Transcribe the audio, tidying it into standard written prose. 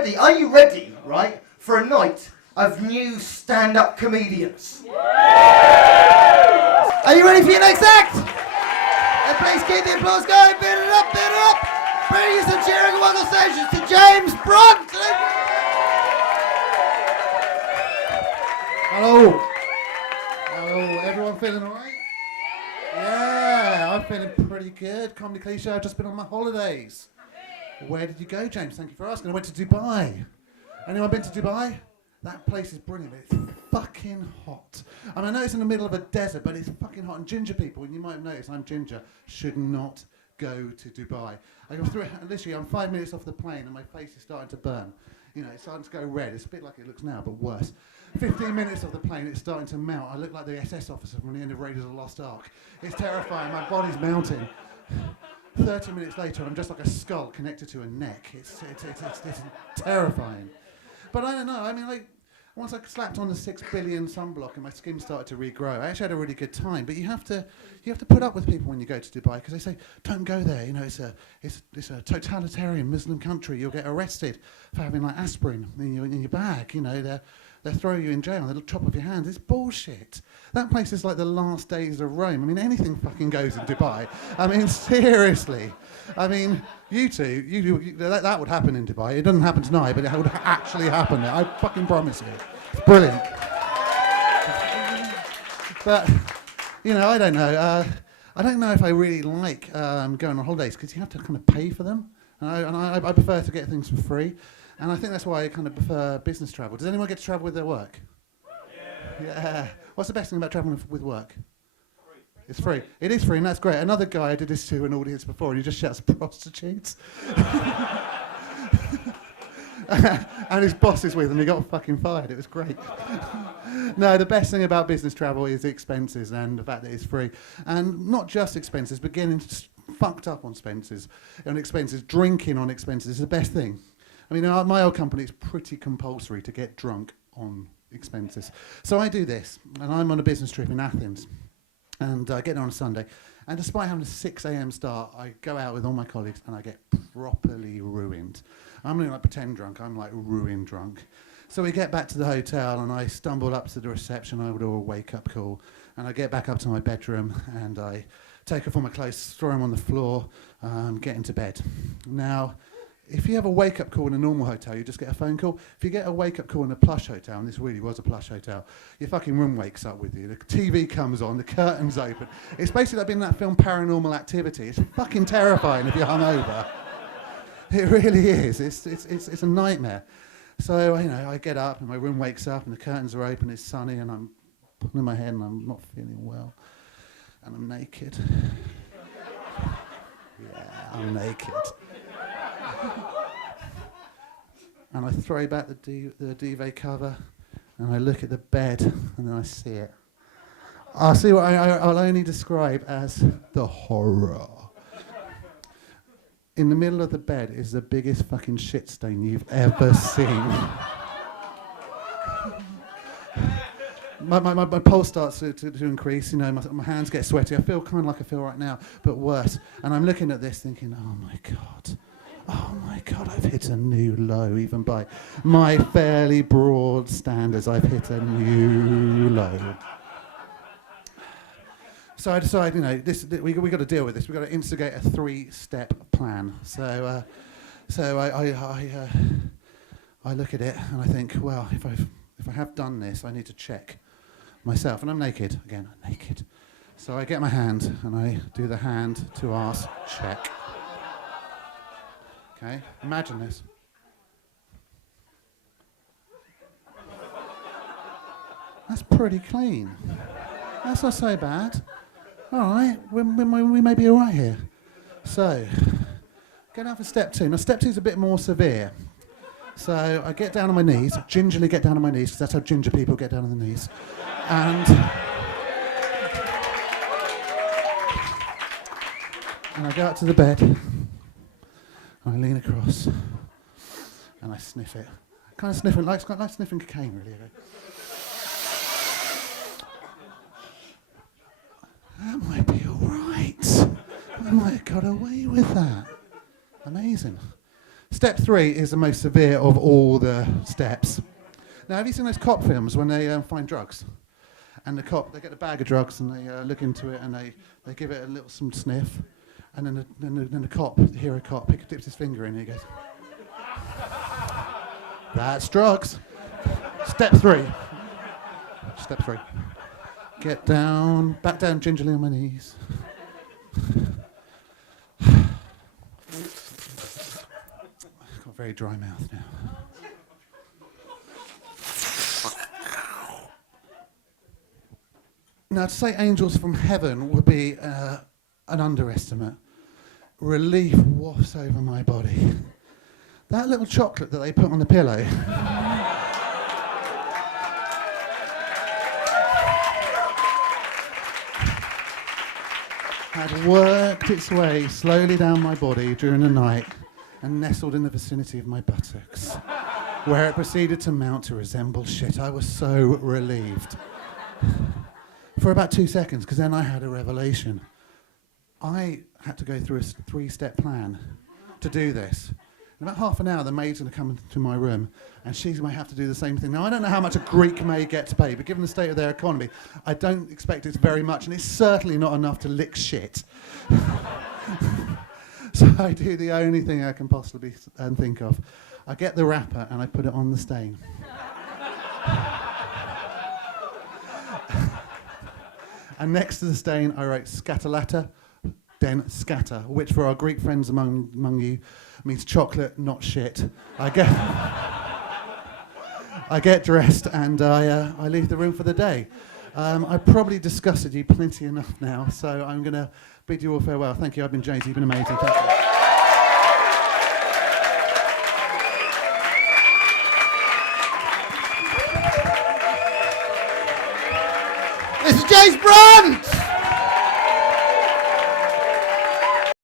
ready? Are you ready, right, for a night of new stand-up comedians? Are you ready for your next act? And please keep the applause going. Build it up, build it up. Bring you some cheering and welcome stations to James Brunt. Hello. Hello, everyone feeling all right? Yeah, I'm feeling pretty good. Comedy Cliche, I've just been on my holidays. Where did you go, James? Thank you for asking. I went to Dubai. Anyone been to Dubai? That place is brilliant. It's fucking hot. I mean, I know it's in the middle of a desert, but it's fucking hot. And ginger people, and you might have noticed I'm ginger, should not go to Dubai. I go through it, and literally, I'm 5 minutes off the plane, and my face is starting to burn. You know, it's starting to go red. It's a bit like it looks now, but worse. 15 minutes off the plane, it's starting to melt. I look like the SS officer from the end of Raiders of the Lost Ark. It's terrifying. My body's melting. 30 minutes later, I'm just like a skull connected to a neck. It's terrifying. But I don't know. I mean, like, once I slapped on the 6 billion sunblock and my skin started to regrow, I actually had a really good time. But you have to put up with people when you go to Dubai because they say, don't go there. You know, it's a totalitarian Muslim country. You'll get arrested for having like aspirin in your bag. You know, they'll throw you in jail. They'll chop off your hands. It's bullshit. That place is like the last days of Rome. I mean, anything fucking goes in Dubai. I mean, seriously. I mean, you two, that would happen in Dubai. It doesn't happen tonight, but it would actually happen there. I fucking promise you. It's brilliant. But, you know, I don't know. I don't know if I really like going on holidays because you have to kind of pay for them. And I prefer to get things for free. And I think that's why I kind of prefer business travel. Does anyone get to travel with their work? Yeah. What's the best thing about traveling with work? It's free. It is free, and that's great. Another guy I did this to an audience before, and he just shouts prostitutes. And his boss is with him. He got fucking fired. It was great. No, the best thing about business travel is the expenses and the fact that it's free. And not just expenses, but getting fucked up on expenses, drinking on expenses is the best thing. I mean, my old company, it's pretty compulsory to get drunk on expenses. So I do this, and I'm on a business trip in Athens, and I get there on a Sunday, and despite having a 6 a.m. start, I go out with all my colleagues, and I get properly ruined. I'm not like pretend drunk, I'm like ruined drunk. So we get back to the hotel, and I stumble up to the reception, I would do a wake-up call, and I get back up to my bedroom, and I take off all my clothes, throw them on the floor, get into bed. Now, if you have a wake-up call in a normal hotel, you just get a phone call. If you get a wake-up call in a plush hotel, and this really was a plush hotel, your fucking room wakes up with you. The TV comes on, the curtains open. It's basically like being in that film Paranormal Activity. It's fucking terrifying if you're hungover. It really is. It's a nightmare. So, you know, I get up, and my room wakes up, and the curtains are open, it's sunny, and I'm pulling my head, and I'm not feeling well. And I'm naked. Yeah, I'm naked. And I throw back the duvet cover, and I look at the bed, and then I see it. I'll see what I'll only describe as the horror. In the middle of the bed is the biggest fucking shit stain you've ever seen. My pulse starts to increase, you know, my hands get sweaty. I feel kind of like I feel right now, but worse. And I'm looking at this thinking, oh my God, I've hit a new low, even by my fairly broad standards, I've hit a new low. So I decide, you know, we got to deal with this. We've got to instigate a 3-step plan. So I look at it and I think, well, if I have done this, I need to check myself. And I'm naked, again, naked. So I get my hand and I do the hand to ass check. Okay, imagine this. That's pretty clean. That's not so bad. All right, we may be all right here. So, go down for step 2. Now, step 2 is a bit more severe. So, I get down on my knees, gingerly get down on my knees, because that's how ginger people get down on their knees. And I go up to the bed. I lean across and I sniff it. Kind of sniffing, like sniffing cocaine, really. That might be all right. I might have got away with that. Amazing. Step 3 is the most severe of all the steps. Now, have you seen those cop films when they find drugs? And the cop, they get a bag of drugs and they look into it and they give it a little some sniff. And then the cop, the hero cop, dips his finger in and he goes, "That's drugs." Step 3. Step 3. Get down, back down gingerly on my knees. I've got a very dry mouth now. Now, to say angels from heaven would be an underestimate. Relief wafts over my body. That little chocolate that they put on the pillow had worked its way slowly down my body during the night and nestled in the vicinity of my buttocks, where it proceeded to mount to resemble shit. I was so relieved. For about 2 seconds, because then I had a revelation. I had to go through a 3-step plan to do this. In about half an hour, the maid's going to come into my room, and she's going to have to do the same thing. Now, I don't know how much a Greek maid gets paid, but given the state of their economy, I don't expect it's very much, and it's certainly not enough to lick shit. So I do the only thing I can possibly think of. I get the wrapper, and I put it on the stain. And next to the stain, I wrote scatolata, then scatter, which for our Greek friends among you means chocolate, not shit. I get dressed and I leave the room for the day. I've probably disgusted you plenty enough now, so I'm going to bid you all farewell. Thank you. I've been James. You've been amazing. Thank you. This is James Brunt!